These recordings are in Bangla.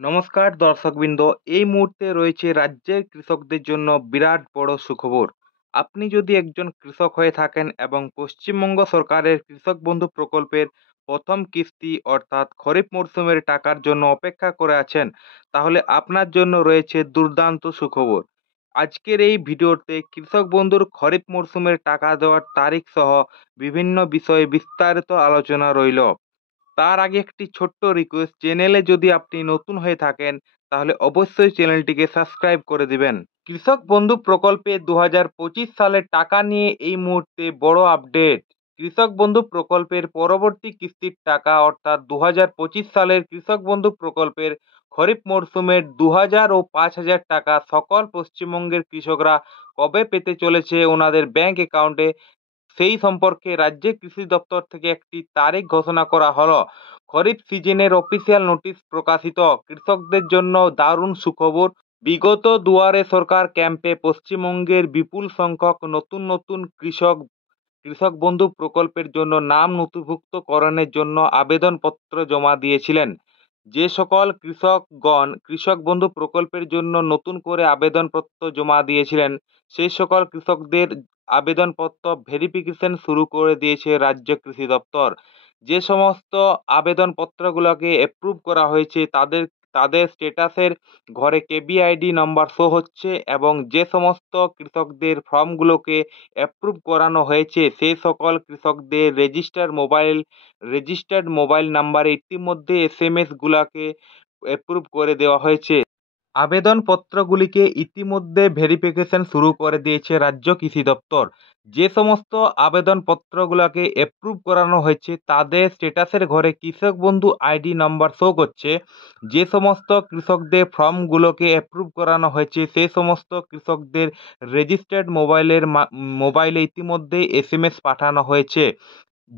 নমস্কার দর্শকবৃন্দ, এই মুহূর্তে রয়েছে রাজ্যের কৃষকদের জন্য বিরাট বড় সুখবর। আপনি যদি একজন কৃষক হয়ে থাকেন এবং পশ্চিমবঙ্গ সরকারের কৃষক বন্ধু প্রকল্পের প্রথম কিস্তি অর্থাৎ খরিফ মরশুমের টাকার জন্য অপেক্ষা করে আছেন, তাহলে আপনার জন্য রয়েছে দুর্দান্ত সুখবর। আজকের এই ভিডিওতে কৃষক বন্ধুর খরিফ মরশুমের টাকা দেওয়ার তারিখ সহ বিভিন্ন বিষয়ে বিস্তারিত আলোচনা রইল। তার আগে একটি ছোট্ট রিকোয়েস্ট, চ্যানেলে যদি আপনি নতুন হয়ে থাকেন তাহলে অবশ্যই চ্যানেলটিকে সাবস্ক্রাইব করে দিবেন। কৃষক বন্ধু প্রকল্পে 2025 সালের টাকা নিয়ে এই মুহূর্তে বড় আপডেট। কৃষক বন্ধু প্রকল্পের পরবর্তী কিস্তির টাকা অর্থাৎ 2025 সালের কৃষক বন্ধু প্রকল্পের খরিফ মরশুমের 2000 ও 5000 টাকা সকল পশ্চিমবঙ্গের কৃষকরা কবে পেতে চলেছে ওনাদের ব্যাংক অ্যাকাউন্টে, সেই সম্পর্কে রাজ্যের কৃষি দপ্তর থেকে একটি তারিখ ঘোষণা করা হলো। খরিফ সিজনের অফিসিয়াল নোটিশ প্রকাশিত। কৃষকদের জন্য দারুণ সুখবর। বিগত দুয়ারে সরকার ক্যাম্পে পশ্চিমবঙ্গের বিপুল সংখ্যক নতুন নতুন কৃষক কৃষক বন্ধু প্রকল্পের জন্য নাম নথিভুক্তকরণের জন্য আবেদনপত্র জমা দিয়েছিলেন। যে সকল কৃষকগণ কৃষক বন্ধু প্রকল্পের জন্য নতুন করে আবেদনপত্র জমা দিয়েছিলেন, সেই সকল কৃষকদের আবেদনপত্র ভেরিফিকেশন শুরু করে দিয়েছে রাজ্য কৃষি দপ্তর। যে সমস্ত আবেদনপত্রগুলোকে অ্যাপ্রুভ করা হয়েছে তাদের তাদের স্ট্যাটাসের ঘরে কেবিআইডি নাম্বার শো হচ্ছে, এবং যে সমস্ত কৃষকদের ফর্মগুলোকে অ্যাপ্রুভ করানো হয়েছে সেই সকল কৃষকদের রেজিস্টার্ড মোবাইল নাম্বারে ইতিমধ্যে এসএমএস গুলাকে অ্যাপ্রুভ করে দেওয়া হয়েছে। আবেদনপত্রগুলিকে ইতিমধ্যে ভেরিফিকেশন শুরু করে দিয়েছে রাজ্য কৃষি দপ্তর। যে সমস্ত আবেদনপত্রগুলোকে অ্যাপ্রুভ করানো হয়েছে তাদের স্ট্যাটাসের ঘরে কৃষক বন্ধু আইডি নাম্বার শো করছে। যে সমস্ত কৃষকদের ফর্মগুলোকে অ্যাপ্রুভ করানো হয়েছে সেই সমস্ত কৃষকদের রেজিস্টার্ড মোবাইলে ইতিমধ্যে এসএমএস পাঠানো হয়েছে।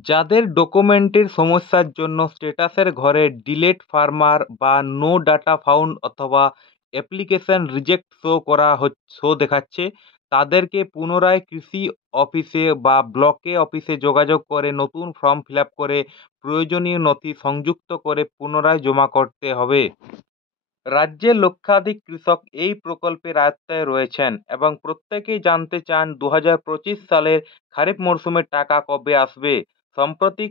যাদের ডকুমেন্টের সমস্যার জন্য স্ট্যাটাসের ঘরে ডিলেট ফার্মার বা নো ডাটা ফাউন্ড অথবা অ্যাপ্লিকেশন রিজেক্ট শো দেখাচ্ছে, তাদেরকে পুনরায় কৃষি অফিসে বা ব্লকে অফিসে যোগাযোগ করে নতুন ফর্ম ফিল আপ করে প্রয়োজনীয় নথি সংযুক্ত করে পুনরায় জমা করতে হবে। রাজ্যের লক্ষাধিক কৃষক এই প্রকল্পের আওতায় রয়েছেন এবং প্রত্যেকেই জানতে চান 2025 সালের খারিফ মরশুমের টাকা কবে আসবে। সাম্প্রতিক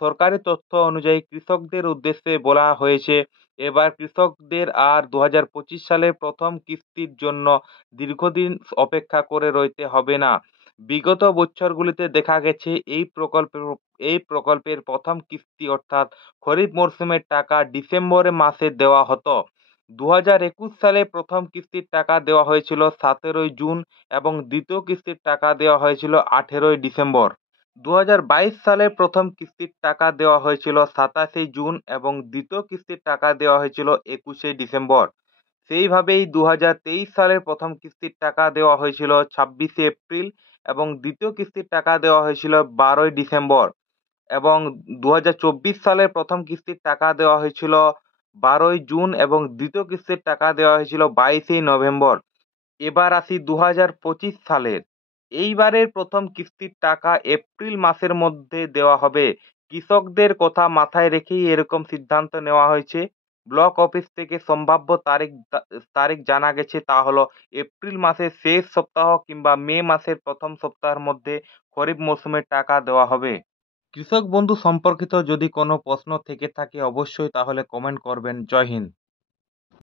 সরকারি তথ্য অনুযায়ী কৃষকদের উদ্দেশ্যে বলা হয়েছে, এবার কৃষকদের আর 2025 সালের প্রথম কিস্তির জন্য দীর্ঘদিন অপেক্ষা করে রইতে হবে না। বিগত বছরগুলিতে দেখা গেছে এই প্রকল্পের প্রথম কিস্তি অর্থাৎ খরিফ মরশুমের টাকা ডিসেম্বর মাসে দেওয়া হতো। 2021 সালে প্রথম কিস্তির টাকা দেওয়া হয়েছিল 17 জুন এবং দ্বিতীয় কিস্তির টাকা দেওয়া হয়েছিল 18 ডিসেম্বর। 2022 সালে প্রথম কিস্তির টাকা দেওয়া হয়েছিল 27 জুন এবং দ্বিতীয় কিস্তির টাকা দেওয়া হয়েছিল 21 ডিসেম্বর। সেইভাবেই 2023 সালের প্রথম কিস্তির টাকা দেওয়া হয়েছিল 26 এপ্রিল এবং দ্বিতীয় কিস্তির টাকা দেওয়া হয়েছিল 12 ডিসেম্বর, এবং 2024 সালের প্রথম কিস্তির টাকা দেওয়া হয়েছিল 12 জুন এবং দ্বিতীয় কিস্তির টাকা দেওয়া হয়েছিল 22 নভেম্বর। এবার আসি 2025 সালের। এইবারের প্রথম কিস্তির টাকা এপ্রিল মাসের মধ্যে দেওয়া হবে। কৃষকদের কথা মাথায় রেখেই এরকম সিদ্ধান্ত নেওয়া হয়েছে। ব্লক অফিস থেকে সম্ভাব্য তারিখ জানা গেছে, তা হলো এপ্রিল মাসের শেষ সপ্তাহ কিংবা মে মাসের প্রথম সপ্তাহের মধ্যে খরিফ মৌসুমের টাকা দেওয়া হবে। কৃষক বন্ধু সম্পর্কিত যদি কোনো প্রশ্ন থেকে থাকে অবশ্যই তাহলে কমেন্ট করবেন। জয় হিন্দ।